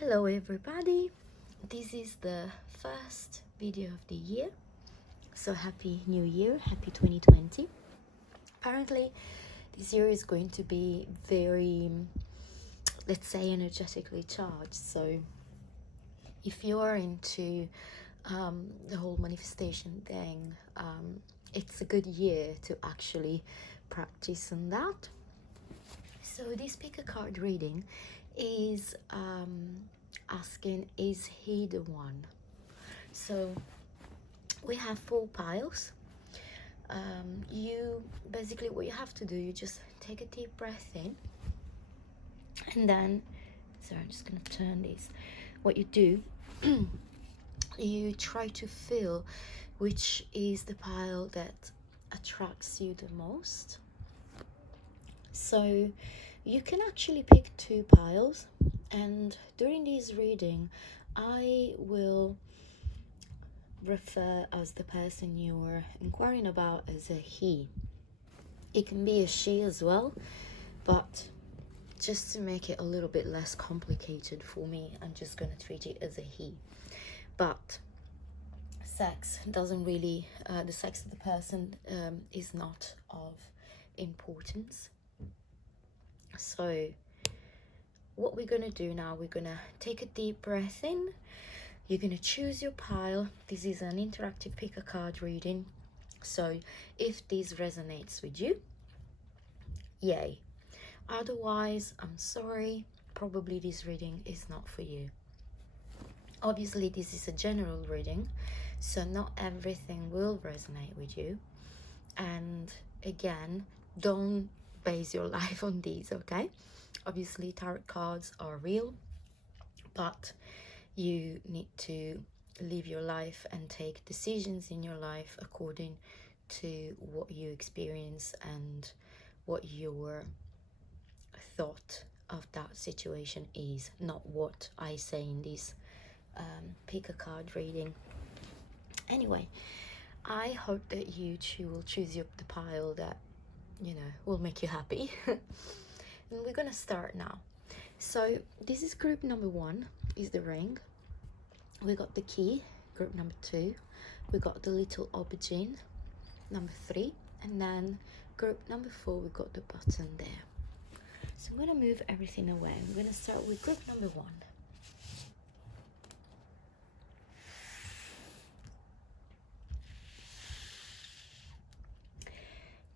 Hello everybody, this is the first video of the year, so happy new year, happy 2020. Apparently this year is going to be very, let's say, energetically charged, so if you're into the whole manifestation thing, it's a good year to actually practice on that. So this pick a card reading is asking, is he the one? So we have 4 piles. You basically, what you have to do, you just take a deep breath in, and then, sorry, I'm just gonna turn this. What you do, you try to feel which is the pile that attracts you the most. So you can actually pick 2 piles, and during this reading I will refer as the person you're inquiring about as a he. It can be a she as well, but just to make it a little bit less complicated for me, I'm just going to treat it as a he. But sex doesn't really, the sex of the person is not of importance. So what we're going to do now, we're going to take a deep breath in. You're going to choose your pile. This is an interactive pick a card reading, so if this resonates with you, yay. Otherwise, I'm sorry, probably this reading is not for you. Obviously this is a general reading, so not everything will resonate with you, and again, don't base your life on these, okay? Obviously tarot cards are real, but you need to live your life and take decisions in your life according to what you experience and what your thought of that situation is, not what I say in this pick a card reading. Anyway, I hope that you will choose the pile that, you know, will make you happy. And we're gonna start now. So this is group number 1, is the ring. We got the key, group number 2. We got the little aubergine, number 3. And then group number 4, we got the button there. So I'm going to move everything away. I'm going to start with group number 1.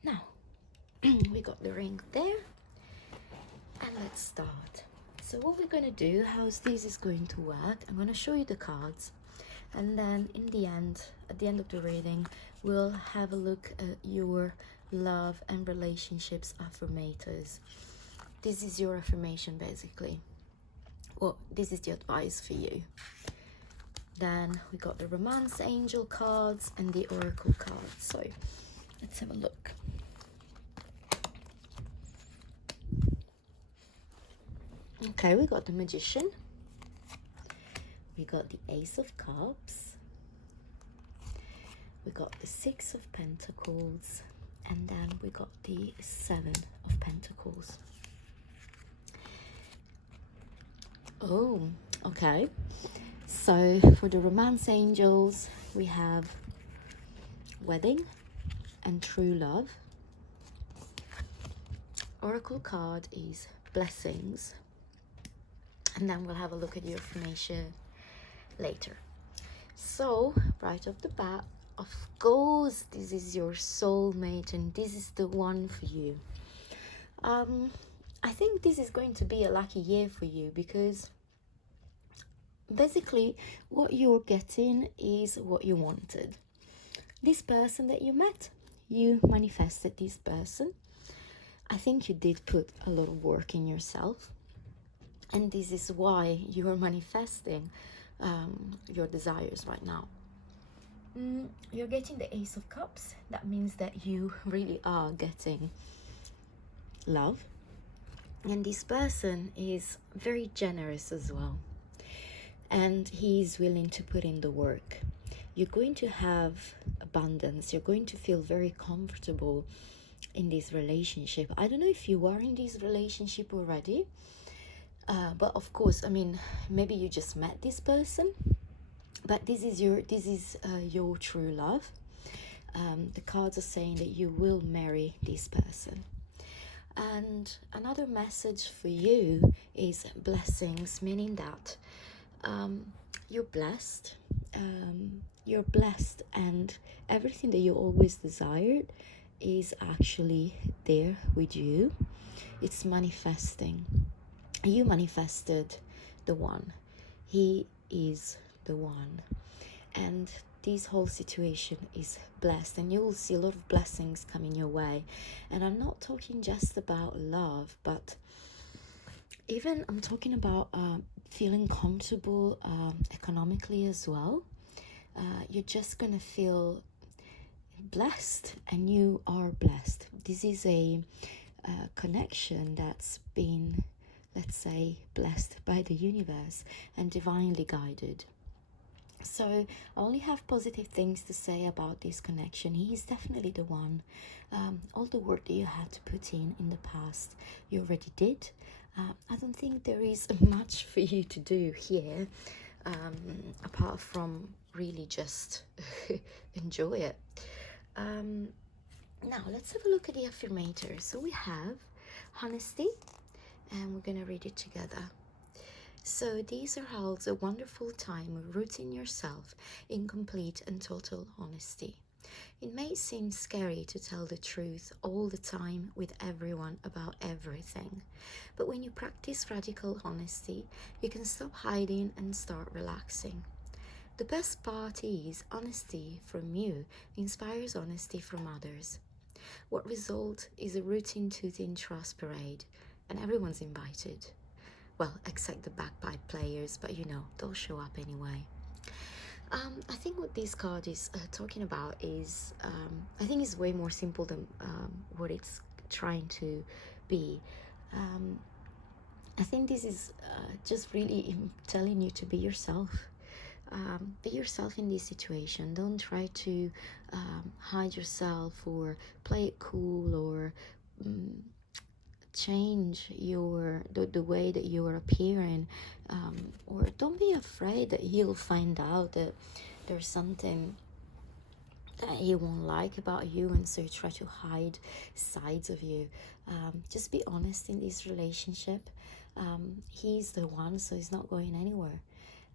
Now, we got the ring there. And let's start. So what we're going to do, how this is going to work, I'm going to show you the cards, and then in the end, at the end of the reading, we'll have a look at your love and relationships affirmators. This is your affirmation basically. Well, this is the advice for you. Then we got the romance angel cards and the oracle cards. So let's have a look. Okay, we got the magician, we got the ace of cups, we got the 6 of pentacles, and then we got the 7 of pentacles. Oh, okay. So for the romance angels, we have wedding and true love. Oracle card is blessings. And then we'll have a look at your affirmation later. So, right off the bat, of course, this is your soulmate and this is the one for you. I think this is going to be a lucky year for you, because basically what you're getting is what you wanted. This person that you met, you manifested this person. I think you did put a lot of work in yourself. And this is why you are manifesting your desires right now. You're getting the ace of cups. That means that you really are getting love. And this person is very generous as well. And he's willing to put in the work. You're going to have abundance. You're going to feel very comfortable in this relationship. I don't know if you are in this relationship already. But of course, I mean, maybe you just met this person, but this is your true love. The cards are saying that you will marry this person. And another message for you is blessings, meaning that you're blessed. You're blessed, and everything that you always desired is actually there with you. It's manifesting. You manifested the one. He is the one. And this whole situation is blessed, and you will see a lot of blessings coming your way. And I'm not talking just about love, but even I'm talking about feeling comfortable economically as well. You're just gonna feel blessed, and you are blessed. This is a connection that's been, let's say, blessed by the universe and divinely guided. So I only have positive things to say about this connection. He is definitely the one. All the work that you had to put in the past, you already did. I don't think there is much for you to do here, apart from really just enjoy it. Now let's have a look at the affirmator. So we have honesty, and we're gonna read it together. So these are holds a wonderful time of rooting yourself in complete and total honesty. It may seem scary to tell the truth all the time with everyone about everything, but when you practice radical honesty, you can stop hiding and start relaxing. The best part is honesty from you inspires honesty from others. What results is a routine tooting trust parade, and everyone's invited. Well, except the bagpipe players, but they'll show up anyway. I think what this card is talking about is, I think it's way more simple than what it's trying to be. I think this is just really telling you to be yourself. Be yourself in this situation. Don't try to hide yourself or play it cool or change the way that you are appearing, or don't be afraid that he'll find out that there's something that he won't like about you, and so you try to hide sides of you. Just be honest in this relationship. He's the one, so he's not going anywhere,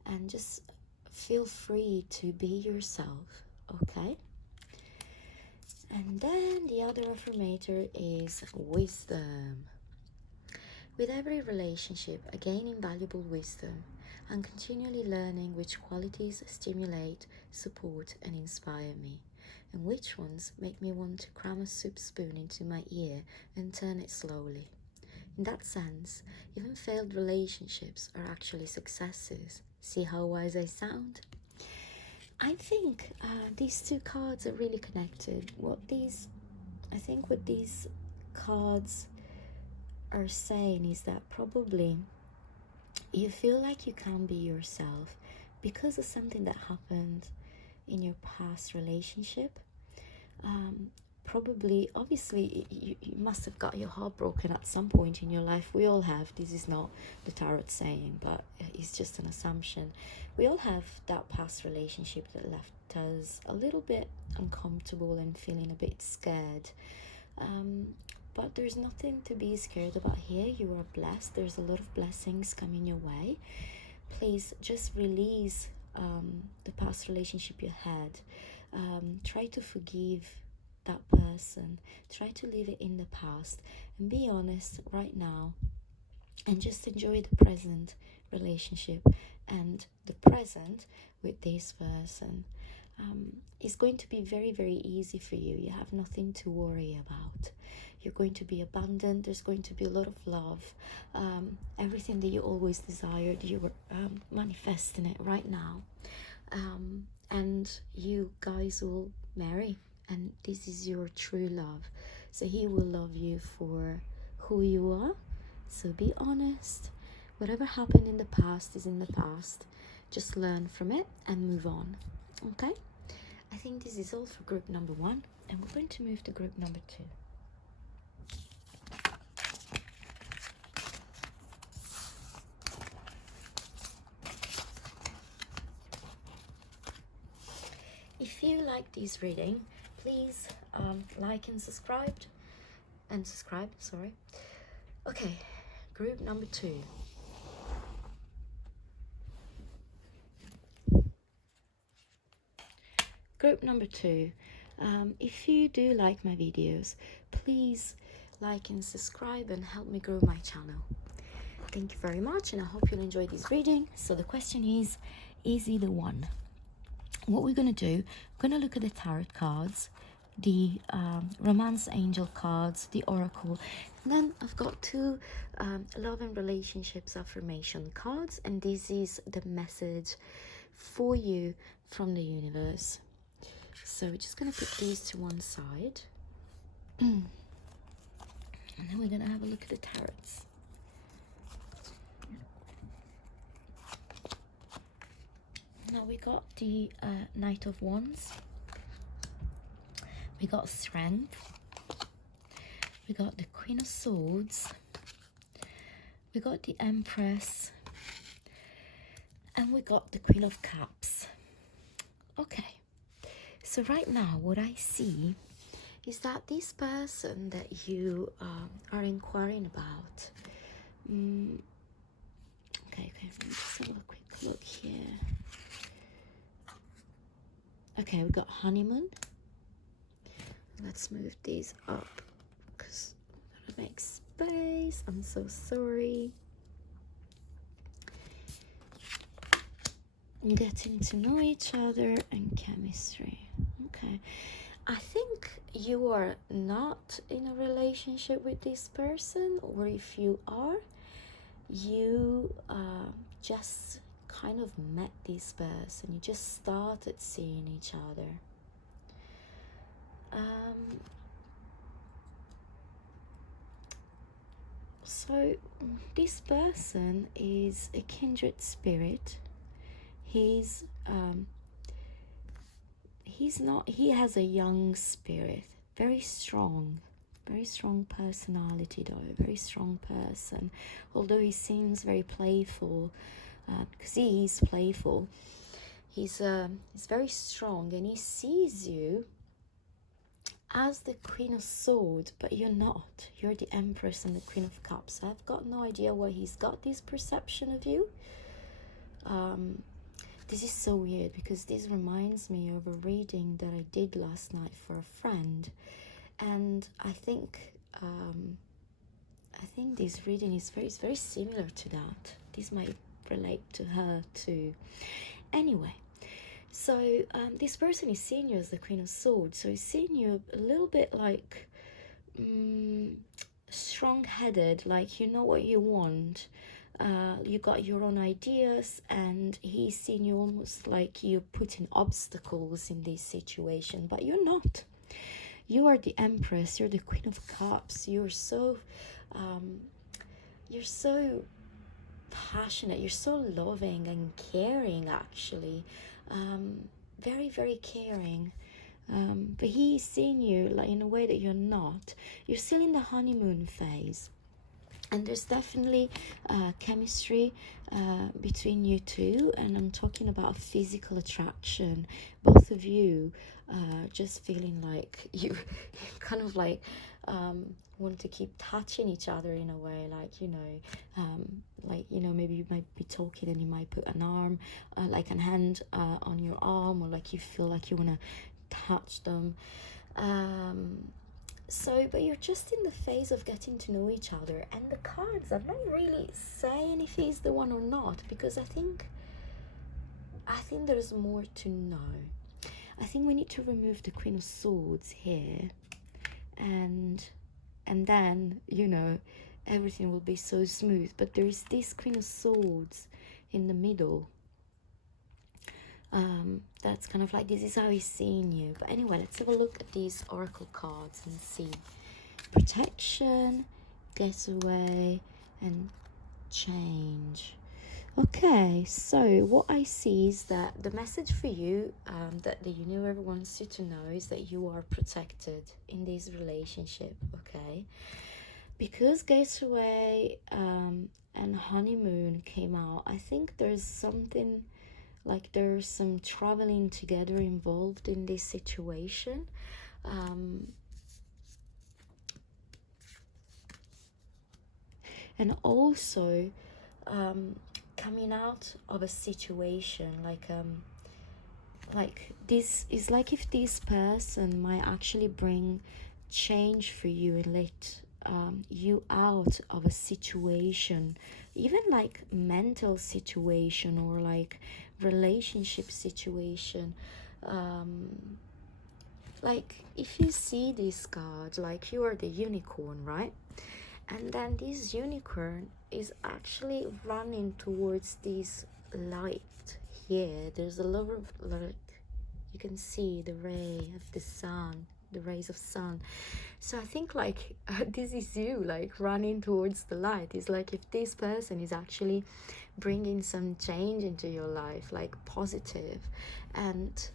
and just feel free to be yourself, okay? And then the other affirmator is wisdom. With every relationship, I gain invaluable wisdom. I'm continually learning which qualities stimulate, support, and inspire me, and which ones make me want to cram a soup spoon into my ear and turn it slowly. In that sense, even failed relationships are actually successes. See how wise I sound? I think these two cards are really connected. What these cards are saying is that probably you feel like you can't be yourself because of something that happened in your past relationship. Probably, obviously, you must have got your heart broken at some point in your life. We all have. This is not the tarot saying, but it's just an assumption. We all have that past relationship that left us a little bit uncomfortable and feeling a bit scared. But there's nothing to be scared about here. You are blessed. There's a lot of blessings coming your way. Please just release the past relationship you had. Try to forgive that person. Try to leave it in the past and be honest right now, and just enjoy the present relationship and the present with this person. It's going to be very, very easy for you. You have nothing to worry about. You're going to be abundant. There's going to be a lot of love. Everything that you always desired, you are manifesting it right now. And you guys will marry, and this is your true love. So he will love you for who you are. So be honest. Whatever happened in the past is in the past. Just learn from it and move on. Okay? I think this is all for group number 1, and we're going to move to group number 2. if you like this reading, please like and subscribe. Sorry. Okay, group number 2. Group number 2. If you do like my videos, please like and subscribe and help me grow my channel. Thank you very much, and I hope you'll enjoy this reading. So the question is he the one? What we're going to do, we're going to look at the tarot cards, the romance angel cards, the oracle, and then I've got 2 love and relationships affirmation cards, and this is the message for you from the universe. So we're just going to put these to one side, and then we're going to have a look at the tarots. Now we got the Knight of Wands, we got Strength, we got the Queen of Swords, we got the Empress, and we got the Queen of Cups. Okay, so right now what I see is that this person that you are inquiring about, okay, let me just have a quick look here. Okay, we got honeymoon. Let's move these up because I'm gonna make space. I'm so sorry. Getting to know each other and chemistry. Okay, I think you are not in a relationship with this person, or if you are, you just kind of met this person, you just started seeing each other. So this person is a kindred spirit. He has a young spirit, very strong personality though, very strong person, although he seems very playful, because he is playful. He's very strong, and he sees you as the Queen of Swords, but you're not. You're the Empress and the Queen of Cups. I've got no idea why he's got this perception of you. This is so weird, because this reminds me of a reading that I did last night for a friend, and I think this reading is very similar to that. This might relate to her too. Anyway, so this person is seeing you as the Queen of Swords, so he's seeing you a little bit like strong-headed, like you know what you want, you got your own ideas, and he's seeing you almost like you're putting obstacles in this situation, but you're not. You are the Empress, you're the Queen of Cups, you're so passionate, you're so loving and caring, actually, very caring, but he's seeing you like in a way that you're not. You're still in the honeymoon phase, and there's definitely chemistry between you two, and I'm talking about physical attraction. Both of you just feeling like you kind of like want to keep touching each other in a way, like, you know, maybe you might be talking and you might put an arm, like a hand on your arm, or like you feel like you want to touch them. So, but you're just in the phase of getting to know each other, and the cards are not really saying if he's the one or not, because I think there's more to know. I think we need to remove the Queen of Swords here, and then, you know, everything will be so smooth. But there is this Queen of Swords in the middle. That's kind of like, this is how he's seeing you. But anyway, let's have a look at these oracle cards and see. Protection, getaway, and change. Okay, so what I see is that the message for you, that the universe wants you to know, is that you are protected in this relationship, okay? Because getaway and honeymoon came out, I think there's something like there's some traveling together involved in this situation. And also coming out of a situation like this is like if this person might actually bring change for you and let you out of a situation, even like mental situation or like relationship situation. Like if you see this card, like you are the unicorn, right? And then this unicorn is actually running towards this light here. There's a lot of, like, you can see the ray of the sun, the rays of sun. So I think like this is you, like running towards the light. It's like if this person is actually bringing some change into your life, like positive. And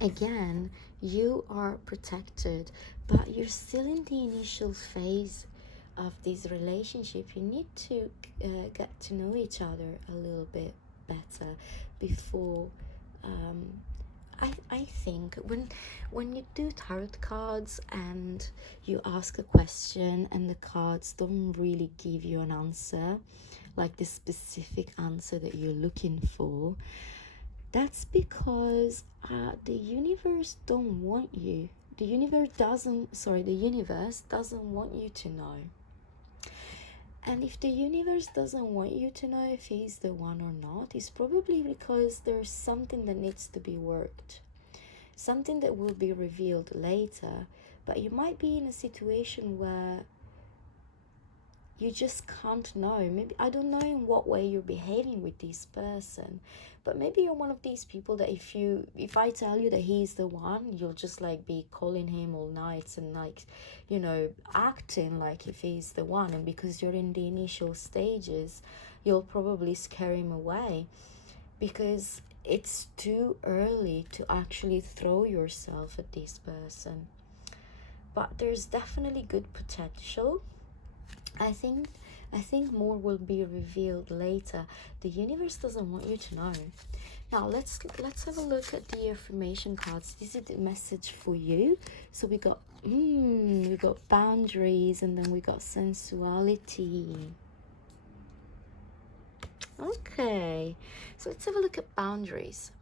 again, you are protected, but you're still in the initial phase of this relationship. You need to get to know each other a little bit better before I think when you do tarot cards and you ask a question and the cards don't really give you an answer, like the specific answer that you're looking for, that's because the universe don't want you. The universe doesn't want you to know. And if the universe doesn't want you to know if he's the one or not, it's probably because there's something that needs to be worked. Something that will be revealed later. But you might be in a situation where you just can't know. Maybe, I don't know in what way you're behaving with this person, but maybe you're one of these people that if I tell you that he's the one, you'll just like be calling him all night and like, you know, acting like if he's the one. And because you're in the initial stages, you'll probably scare him away because it's too early to actually throw yourself at this person. But there's definitely good potential. I think more will be revealed later. The universe doesn't want you to know. Now let's have a look at the affirmation cards. This is the message for you. So we got boundaries, and then we got sensuality. Okay, so let's have a look at boundaries.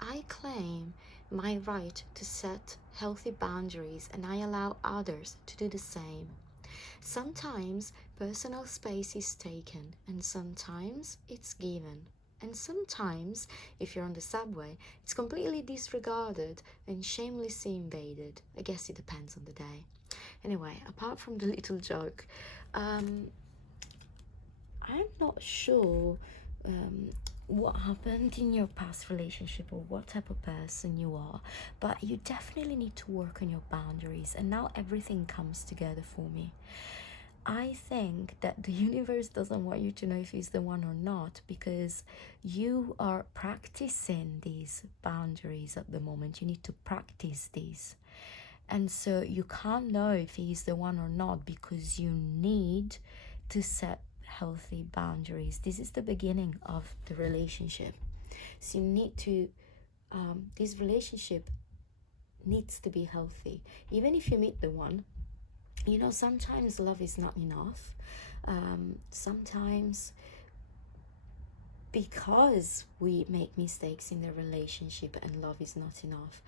I claim my right to set healthy boundaries, and I allow others to do the same. Sometimes personal space is taken, and sometimes it's given. And sometimes, if you're on the subway, it's completely disregarded and shamelessly invaded. I guess it depends on the day. Anyway, apart from the little joke, I'm not sure what happened in your past relationship or what type of person you are, but you definitely need to work on your boundaries, and now everything comes together for me. I think that the universe doesn't want you to know if he's the one or not because you are practicing these boundaries at the moment. You need to practice these. And so you can't know if he's the one or not because you need to set healthy boundaries. This is the beginning of the relationship. So you need to, this relationship needs to be healthy. Even if you meet the one, you know, sometimes love is not enough. Sometimes because we make mistakes in the relationship and love is not enough,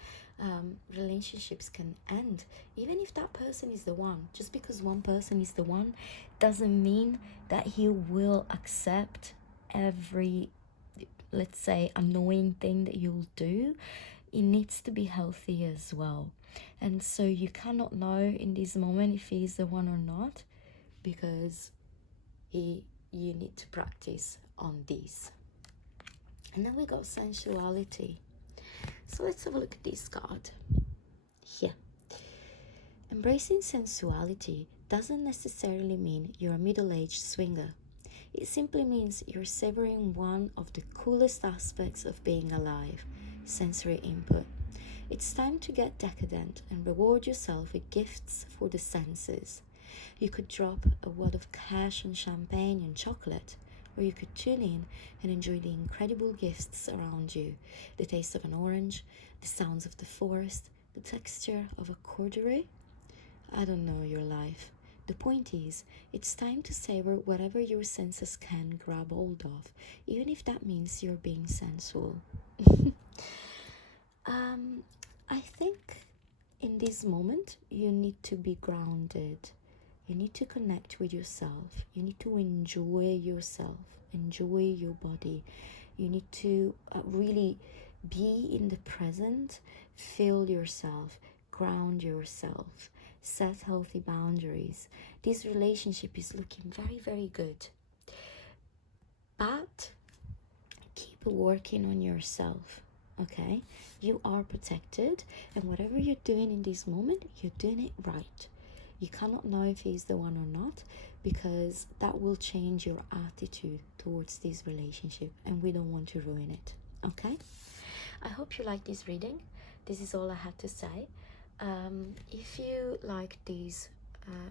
relationships can end. Even if that person is the one, just because one person is the one doesn't mean that he will accept every, let's say, annoying thing that you'll do. It needs to be healthy as well. And so you cannot know in this moment if he's the one or not because you need to practice on these. And then we got sensuality. So let's have a look at this card. Here. Embracing sensuality doesn't necessarily mean you're a middle-aged swinger. It simply means you're savoring one of the coolest aspects of being alive, sensory input. It's time to get decadent and reward yourself with gifts for the senses. You could drop a wad of cash on champagne and chocolate, or you could tune in and enjoy the incredible gifts around you, the taste of an orange, the sounds of the forest, the texture of a corduroy. I don't know your life. The point is, it's time to savor whatever your senses can grab hold of, even if that means you're being sensual. I think in this moment, you need to be grounded. You need to connect with yourself. You need to enjoy yourself, enjoy your body. You need to really be in the present, feel yourself, ground yourself, set healthy boundaries. This relationship is looking very, very good. But keep working on yourself, okay? You are protected, and whatever you're doing in this moment, you're doing it right. You cannot know if he's the one or not, because that will change your attitude towards this relationship, and we don't want to ruin it, okay? I hope you like this reading. This is all I had to say. If you like this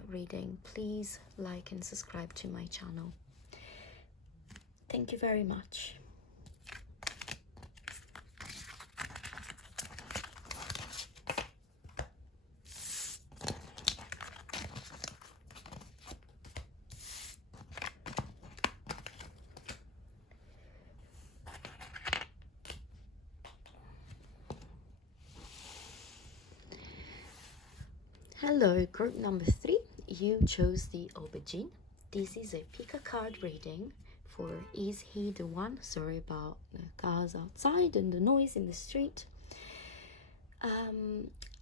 reading, please like and subscribe to my channel. Thank you very much. Hello, group number 3. You chose the aubergine. This is a pick a card reading for Is He the One? Sorry about the cars outside and the noise in the street.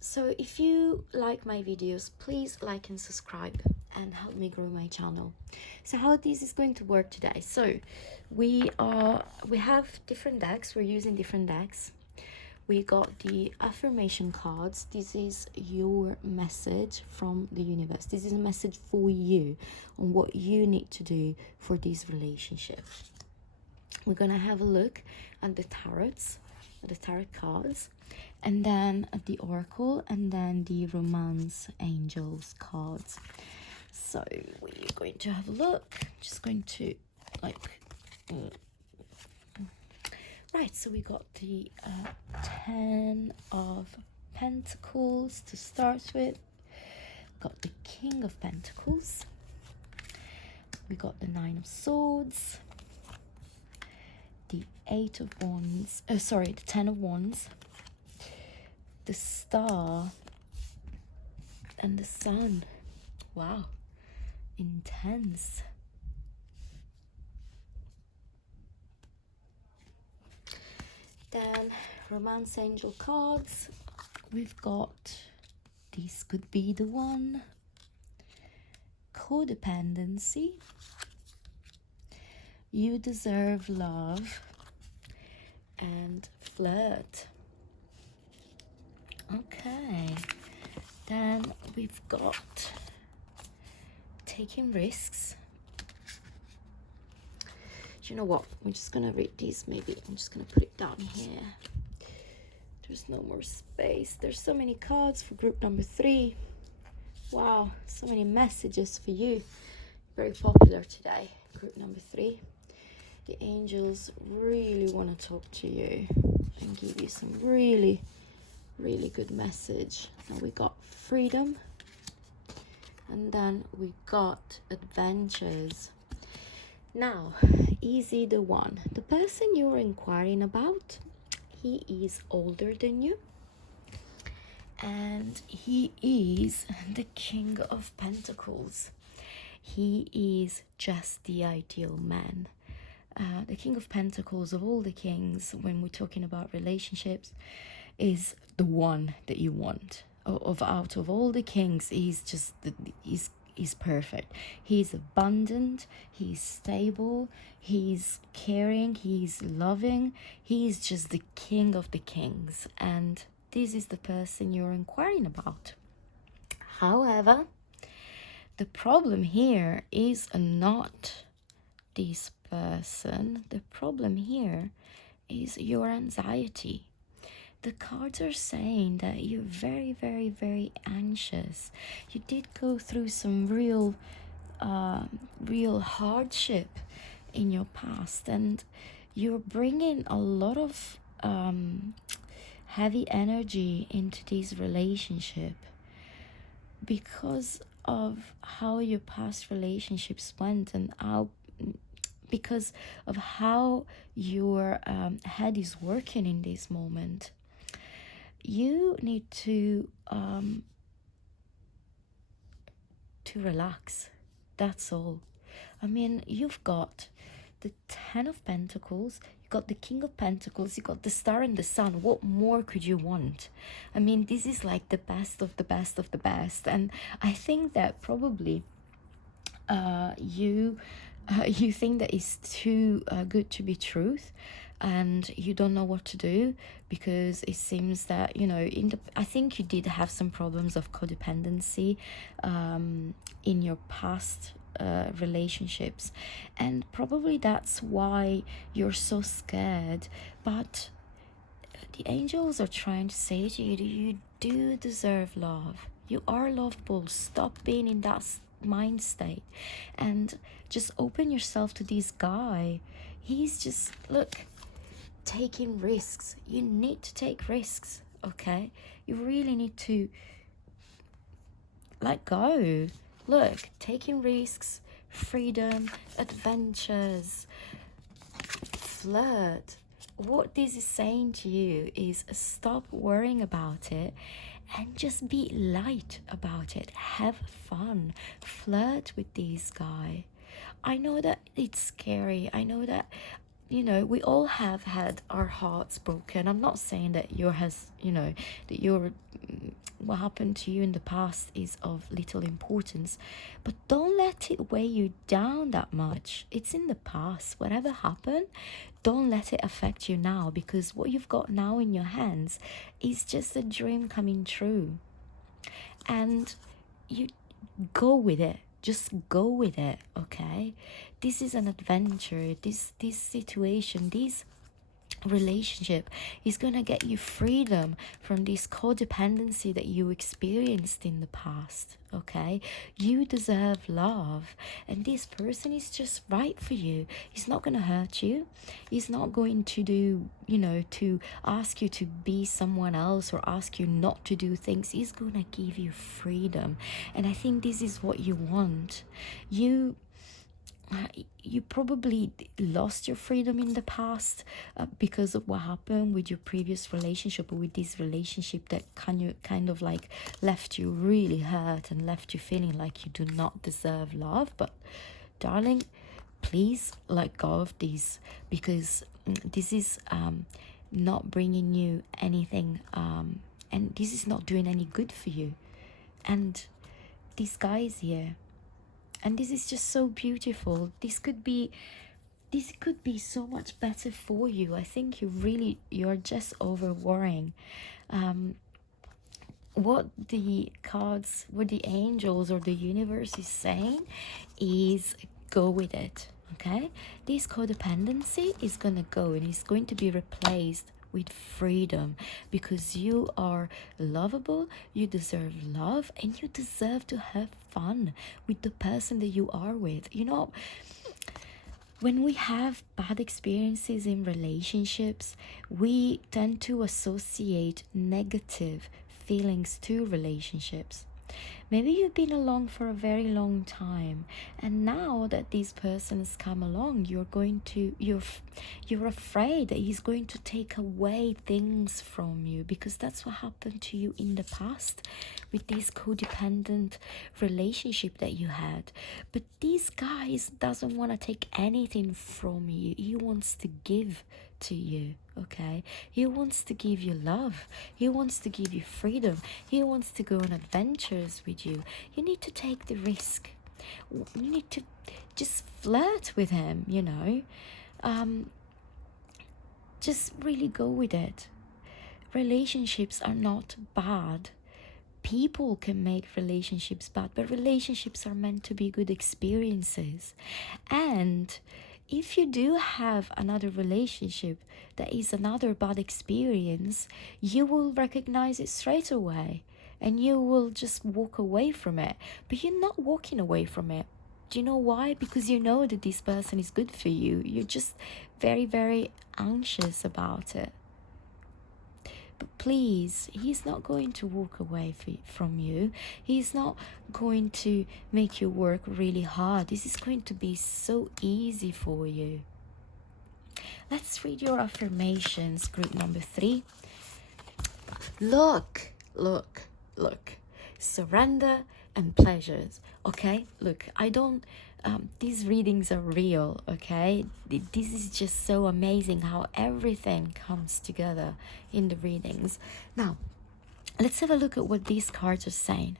So if you like my videos, please like and subscribe and help me grow my channel. So how this is going to work today? So we have different decks. We're using different decks. We got the affirmation cards. This is your message from the universe. This is a message for you on what you need to do for this relationship. We're gonna have a look at the tarot cards, and then at the oracle, and then the romance angels cards. So we're going to have a look. I'm just going to right, so we got the 10 of Pentacles to start with. Got the King of Pentacles. We got the 9 of Swords. The 8 of Wands. Oh, sorry, the 10 of Wands. The Star. And the Sun. Wow. Intense. Then romance angel cards. We've got This Could Be the One, Codependency, You Deserve Love, and Flirt. Okay, then we've got Taking Risks. You know what, I'm just gonna read these. Maybe I'm just gonna put it down here. There's no more space. There's so many cards for group number 3. Wow, so many messages for you. Very popular today, group number 3. The angels really want to talk to you and give you some really, really good message. And we got freedom, and then we got adventures. Now, is he the one? The person you're inquiring about, he is older than you, and he is the King of Pentacles. He is just the ideal man. The King of Pentacles, of all the kings, when we're talking about relationships, is the one that you want. Out of all the kings, he's just he's perfect. He's abundant, he's stable, he's caring, he's loving. He's just the king of the kings, and this is the person you're inquiring about. However, the problem here is not this person. The problem here is your anxiety. The cards are saying that you're very, very, very anxious. You did go through some real hardship in your past, and you're bringing a lot of heavy energy into this relationship because of how your past relationships went, and how, because of how your head is working in this moment. You need to relax. That's all. I mean, you've got the Ten of Pentacles, you got the King of Pentacles, you got the Star and the Sun. What more could you want? I mean, this is like the best of the best of the best. And I think that probably you think that it's too good to be truth, and you don't know what to do, because it seems that, you know, I think you did have some problems of codependency in your past relationships, and probably that's why you're so scared. But the angels are trying to say to you that you do deserve love. You are lovable. Stop being in that mind state and just open yourself to this guy. He's just, look, taking risks. You need to take risks, okay? You really need to let go. Look, taking risks, freedom, adventures, flirt. What this is saying to you is stop worrying about it and just be light about it. Have fun. Flirt with this guy. I know that it's scary. I know that, you know, we all have had our hearts broken. I'm not saying that that what happened to you in the past is of little importance, but don't let it weigh you down that much. It's in the past. Whatever happened, don't let it affect you now, because what you've got now in your hands is just a dream coming true. And you go with it. Just go with it, okay? This is an adventure. This situation, this relationship is gonna get you freedom from this codependency that you experienced in the past, okay? You deserve love, and this person is just right for you. He's not gonna hurt you. He's not going to do, to ask you to be someone else or ask you not to do things. He's gonna give you freedom, and I think this is what you want. You probably lost your freedom in the past because of what happened with your previous relationship, or with this relationship that kind of like left you really hurt and left you feeling like you do not deserve love. But darling, please let go of this, because this is not bringing you anything, and this is not doing any good for you. And this guy is here, and this is just so beautiful. This could be so much better for you. I think you're just over worrying. What the cards, what the angels or the universe is saying is go with it, okay? This codependency is gonna go, and it's going to be replaced with freedom, because you are lovable, you deserve love, and you deserve to have fun with the person that you are with. When we have bad experiences in relationships, we tend to associate negative feelings to relationships. Maybe you've been along for a very long time, and now that this person has come along, you're afraid that he's going to take away things from you, because that's what happened to you in the past with this codependent relationship that you had. But this guy doesn't want to take anything from you. He wants to give to you, okay? He wants to give you love. He wants to give you freedom. He wants to go on adventures with you. You need to take the risk. You need to just flirt with him, just really go with it. Relationships are not bad. People can make relationships bad, but relationships are meant to be good experiences. And if you do have another relationship that is another bad experience, you will recognize it straight away, and you will just walk away from it. But you're not walking away from it. Do you know why? Because you know that this person is good for you. You're just very, very anxious about it. But please, he's not going to walk away from you. He's not going to make you work really hard. This is going to be so easy for you. Let's read your affirmations, group number 3. Look. Surrender and pleasures. Okay, look, I don't these readings are real. Okay, this is just so amazing how everything comes together in the readings. Now let's have a look at what these cards are saying.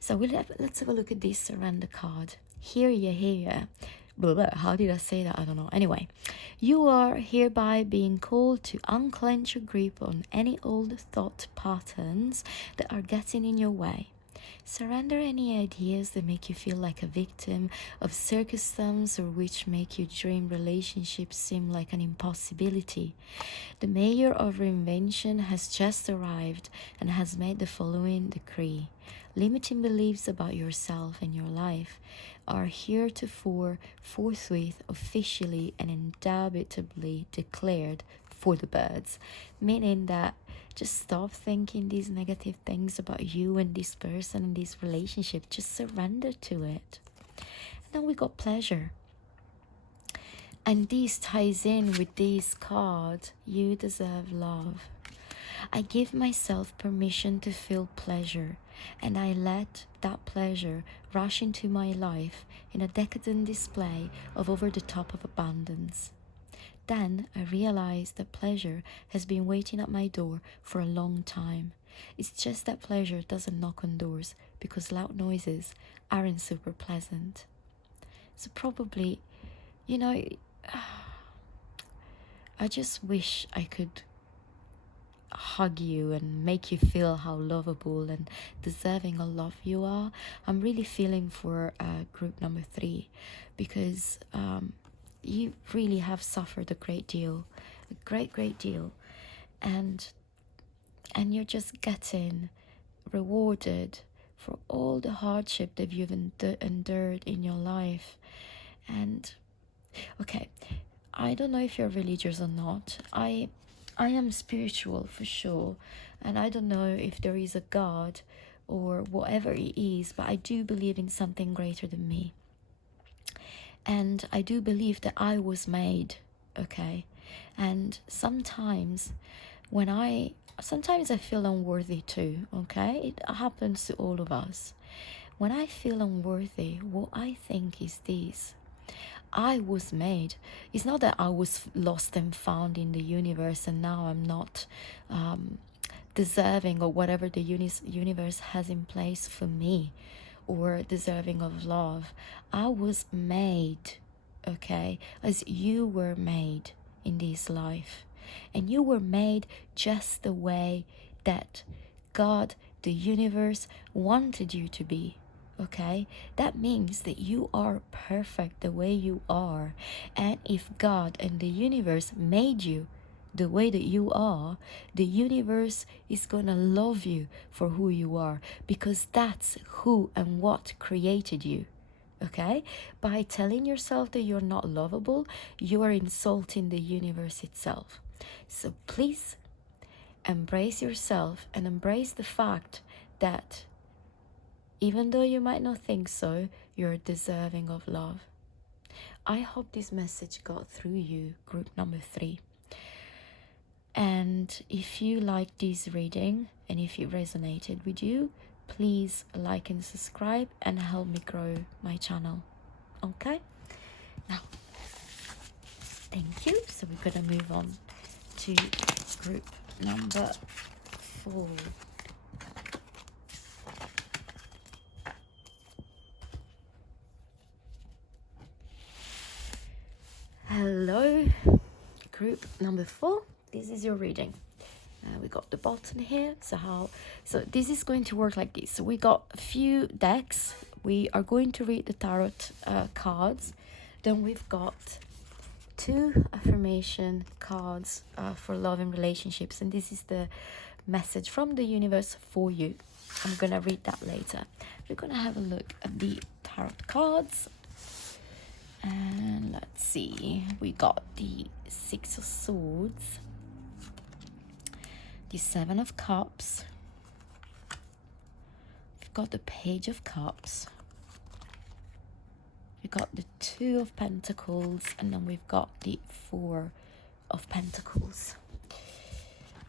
So let's have a look at this surrender card. Hear ya. Blah, blah. How did I say that? I don't know. Anyway, you are hereby being called to unclench your grip on any old thought patterns that are getting in your way. Surrender any ideas that make you feel like a victim of circumstance or which make your dream relationships seem like an impossibility. The mayor of reinvention has just arrived and has made the following decree. Limiting beliefs about yourself and your life are heretofore forthwith officially and indubitably declared for the birds, meaning that just stop thinking these negative things about you and this person and this relationship. Just surrender to it. And then we got pleasure. And this ties in with this card. You deserve love. I give myself permission to feel pleasure, and I let that pleasure rush into my life in a decadent display of over-the-top of abundance. Then I realized that pleasure has been waiting at my door for a long time. It's just that pleasure doesn't knock on doors because loud noises aren't super pleasant. So probably, I just wish I could hug you and make you feel how lovable and deserving of love you are. I'm really feeling for group number 3 because you really have suffered a great deal, and you're just getting rewarded for all the hardship that you've endured in your life. And okay, I don't know if you're religious or not. I am spiritual for sure, and I don't know if there is a God or whatever it is, but I do believe in something greater than me. And I do believe that I was made, okay? And sometimes I feel unworthy too, okay? It happens to all of us. When I feel unworthy, what I think is this. I was made. It's not that I was lost and found in the universe and now I'm not deserving of whatever the universe has in place for me, or deserving of love. I was made, okay, as you were made in this life. And you were made just the way that God, the universe, wanted you to be. Okay, that means that you are perfect the way you are. And if God and the universe made you the way that you are, the universe is gonna love you for who you are, because that's who and what created you. Okay, by telling yourself that you're not lovable, you are insulting the universe itself. So please embrace yourself and embrace the fact that even though you might not think so, you're deserving of love. I hope this message got through you, group number 3. And if you like this reading and if it resonated with you, please like and subscribe and help me grow my channel. Okay? Now, thank you. So we're going to move on to group number 4. Hello, group number 4. This is your reading. We got the button here. So this is going to work like this. So we got a few decks. We are going to read the tarot cards. Then we've got 2 affirmation cards for love and relationships. And this is the message from the universe for you. I'm going to read that later. We're going to have a look at the tarot cards. And let's see, we got the Six of Swords, the Seven of Cups, we've got the Page of Cups, we've got the Two of Pentacles, and then we've got the Four of Pentacles.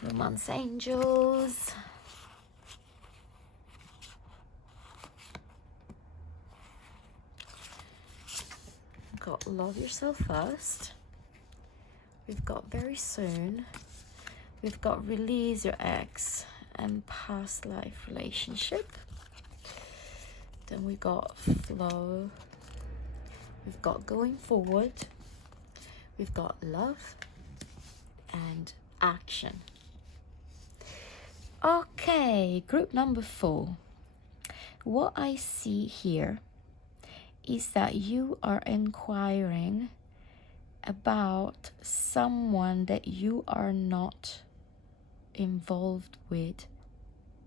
Romance angels. We've got love yourself first. We've got very soon. We've got release your ex and past life relationship. Then we got flow. We've got going forward. We've got love and action. Okay, group number 4. What I see here is that you are inquiring about someone that you are not involved with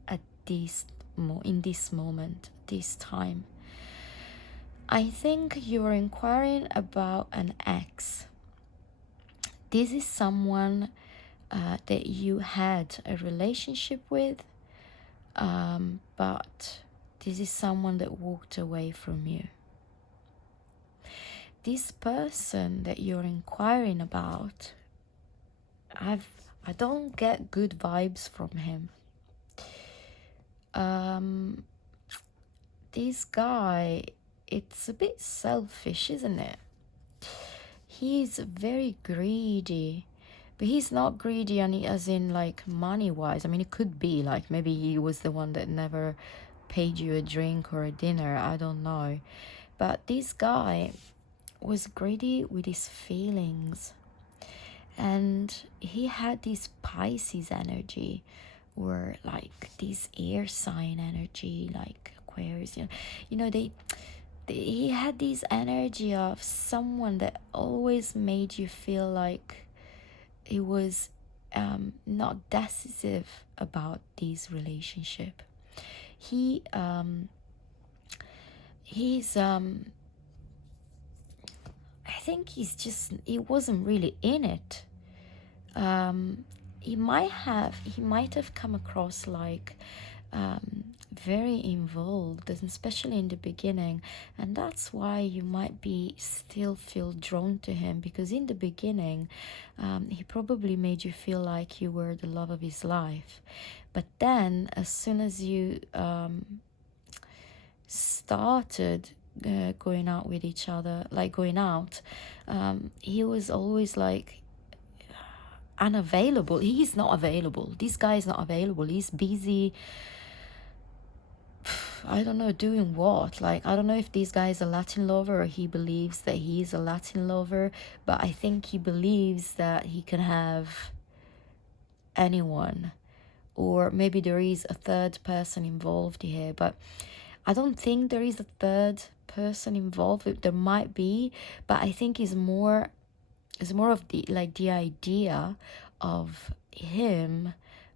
at in this moment, this time. I think you're inquiring about an ex. This is someone that you had a relationship with, but this is someone that walked away from you. This person that you're inquiring about, I don't get good vibes from him. This guy, it's a bit selfish, isn't it? He's very greedy, but he's not greedy as in like money wise. I mean, it could be like maybe he was the one that never paid you a drink or a dinner, I don't know. But this guy was greedy with his feelings, and he had this Pisces energy, or like this air sign energy, like Aquarius. He had this energy of someone that always made you feel like it was not decisive about this relationship. He's I think he wasn't really in it. He might have come across like very involved, especially in the beginning, and that's why you might still feel drawn to him, because in the beginning he probably made you feel like you were the love of his life. But then as soon as you started going out with each other, like going out, he was always like unavailable. He's not available. This guy is not available. He's busy, I don't know, doing what. Like, I don't know if this guy is a Latin lover, or he believes that he is a Latin lover, but I think he believes that he can have anyone, or maybe there is a third person involved here, but I don't think there is a third person involved. There might be, but I think it's more of the idea of him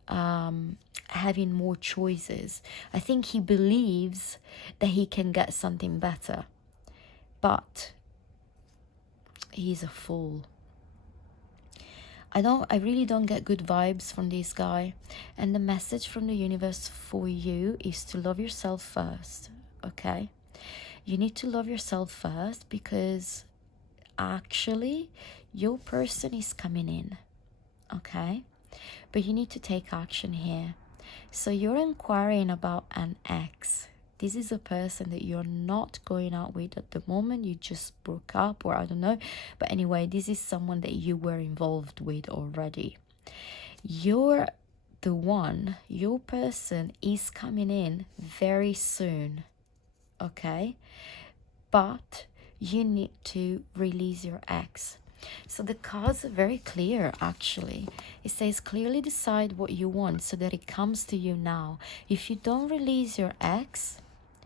having more choices. I think he believes that he can get something better, but he's a fool. I really don't get good vibes from this guy, and the message from the universe for you is to love yourself first. Okay, you need to love yourself first, because actually your person is coming in. Okay, but you need to take action here. So you're inquiring about an ex. This is a person that you're not going out with at the moment. You just broke up, or I don't know. But anyway, this is someone that you were involved with already. You're the one, your person is coming in very soon. Okay? But you need to release your ex. So the cards are very clear, actually. It says clearly decide what you want so that it comes to you now. If you don't release your ex,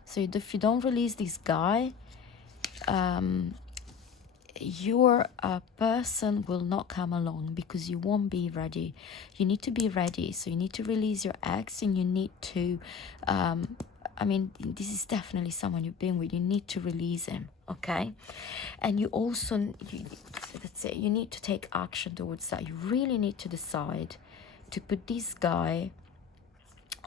so if you don't release this guy, your person will not come along, because you won't be ready. You need to be ready. So you need to release your ex, and you need to I mean, this is definitely someone you've been with. You need to release him, okay? And you also, that's it, you need to take action towards that. You really need to decide to put this guy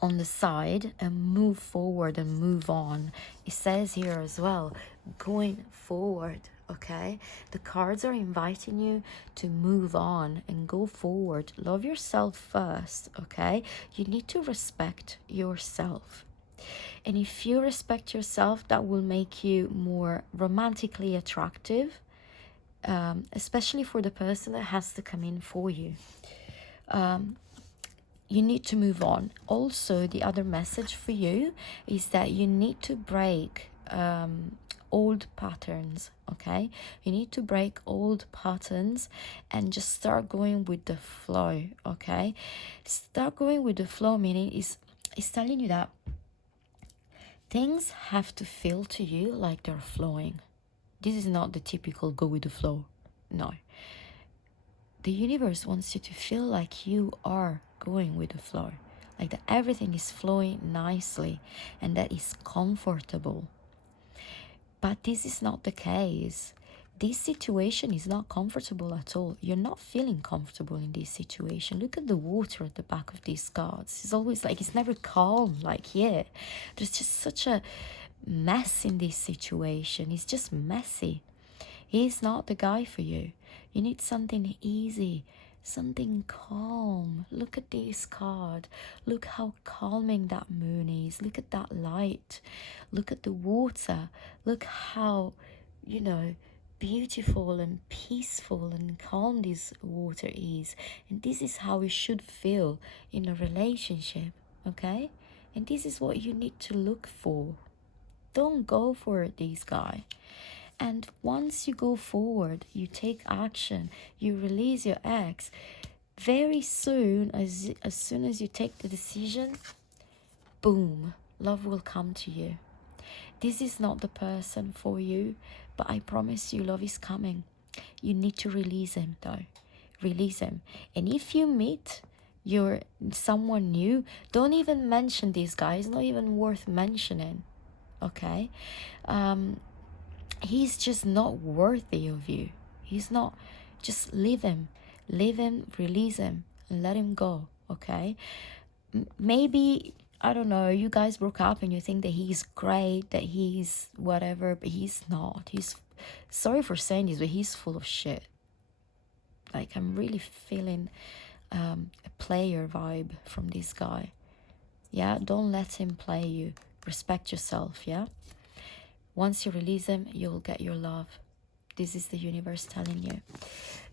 on the side and move forward and move on. It says here as well, going forward, okay? The cards are inviting you to move on and go forward. Love yourself first, okay? You need to respect yourself. And if you respect yourself, that will make you more romantically attractive, especially for the person that has to come in for you. You need to move on. Also, the other message for you is that you need to break old patterns, okay? You need to break old patterns and just start going with the flow, okay? Start going with the flow, meaning is telling you that things have to feel to you like they're flowing. This is not the typical go with the flow. No. The universe wants you to feel like you are going with the flow, like that everything is flowing nicely and that is comfortable. But this is not the case. This situation is not comfortable at all. You're not feeling comfortable in this situation. Look at the water at the back of these cards. It's always like, it's never calm. Like, yeah, there's just such a mess in this situation. It's just messy. He's not the guy for you. You need something easy, something calm. Look at this card. Look how calming that moon is. Look at that light. Look at the water. Look how, you know, beautiful and peaceful and calm this water is. And this is how it should feel in a relationship, okay? And this is what you need to look for. Don't go for this guy. And once you go forward, you take action, you release your ex, very soon, as soon as you take the decision, boom, love will come to you. This is not the person for you, but I promise you love is coming. You need to release him though. Release him. And if you meet someone new, don't even mention this guy. It's not even worth mentioning, okay? He's just not worthy of you. He's not. Just leave him, release him, and let him go, okay? Maybe, I don't know, you guys broke up and you think that he's great, that he's whatever, but he's not. He's, sorry for saying this, but he's full of shit. Like, I'm really feeling a player vibe from this guy. Yeah, don't let him play you. Respect yourself, yeah? Once you release him, you'll get your love. This is the universe telling you.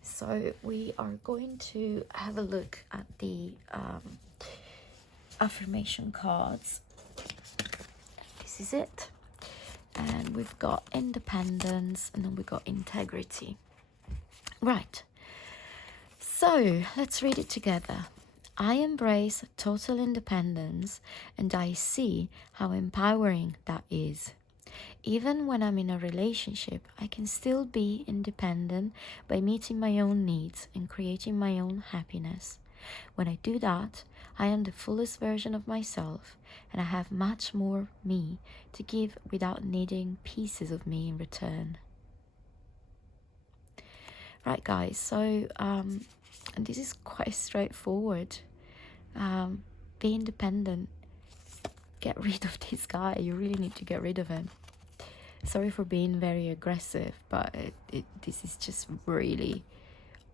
So we are going to have a look at the affirmation cards. This is it. And we've got independence and then we've got integrity. Right. So let's read it together. I embrace total independence and I see how empowering that is. Even when I'm in a relationship, I can still be independent by meeting my own needs and creating my own happiness. When I do that, I am the fullest version of myself and I have much more me to give without needing pieces of me in return. Right, guys, so and this is quite straightforward. Be independent. Get rid of this guy. You really need to get rid of him. Sorry for being very aggressive, but this is just really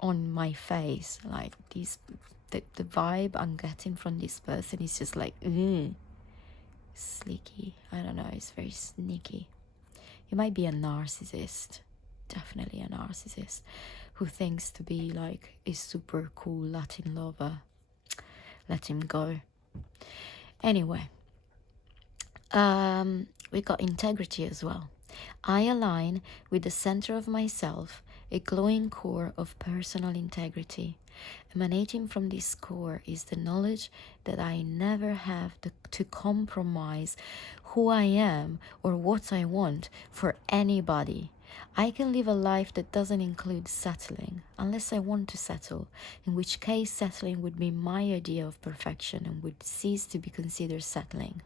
on my face. Like, the vibe I'm getting from this person is just like, sleeky. I don't know, it's very sneaky. You might be a narcissist, definitely a narcissist, who thinks to be like a super cool Latin lover. Let him go. Anyway, we got integrity as well. I align with the center of myself, a glowing core of personal integrity. Emanating from this core is the knowledge that I never have to compromise who I am or what I want for anybody. I can live a life that doesn't include settling, unless I want to settle, in which case settling would be my idea of perfection and would cease to be considered settling.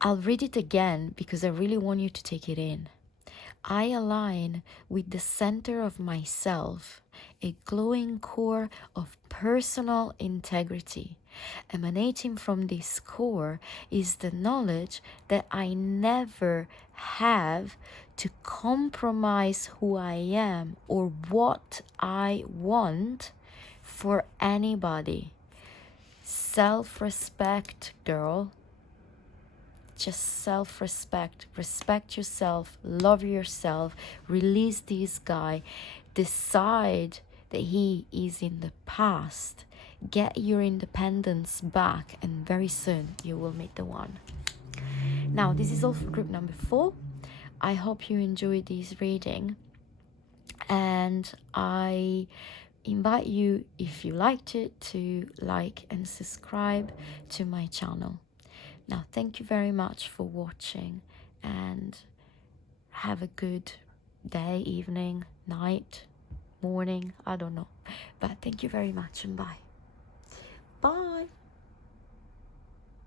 I'll read it again because I really want you to take it in. I align with the center of myself, a glowing core of personal integrity. Emanating from this core is the knowledge that I never have to compromise who I am or what I want for anybody. Self-respect, girl. Just self-respect. Respect yourself, love yourself, release this guy, decide that he is in the past, get your independence back, and very soon you will meet the one. Now, this is all for group number 4. I hope you enjoyed this reading, and I invite you, if you liked it, to like and subscribe to my channel. Now, thank you very much for watching, and have a good day, evening, night, morning, I don't know. But thank you very much, and bye. Bye.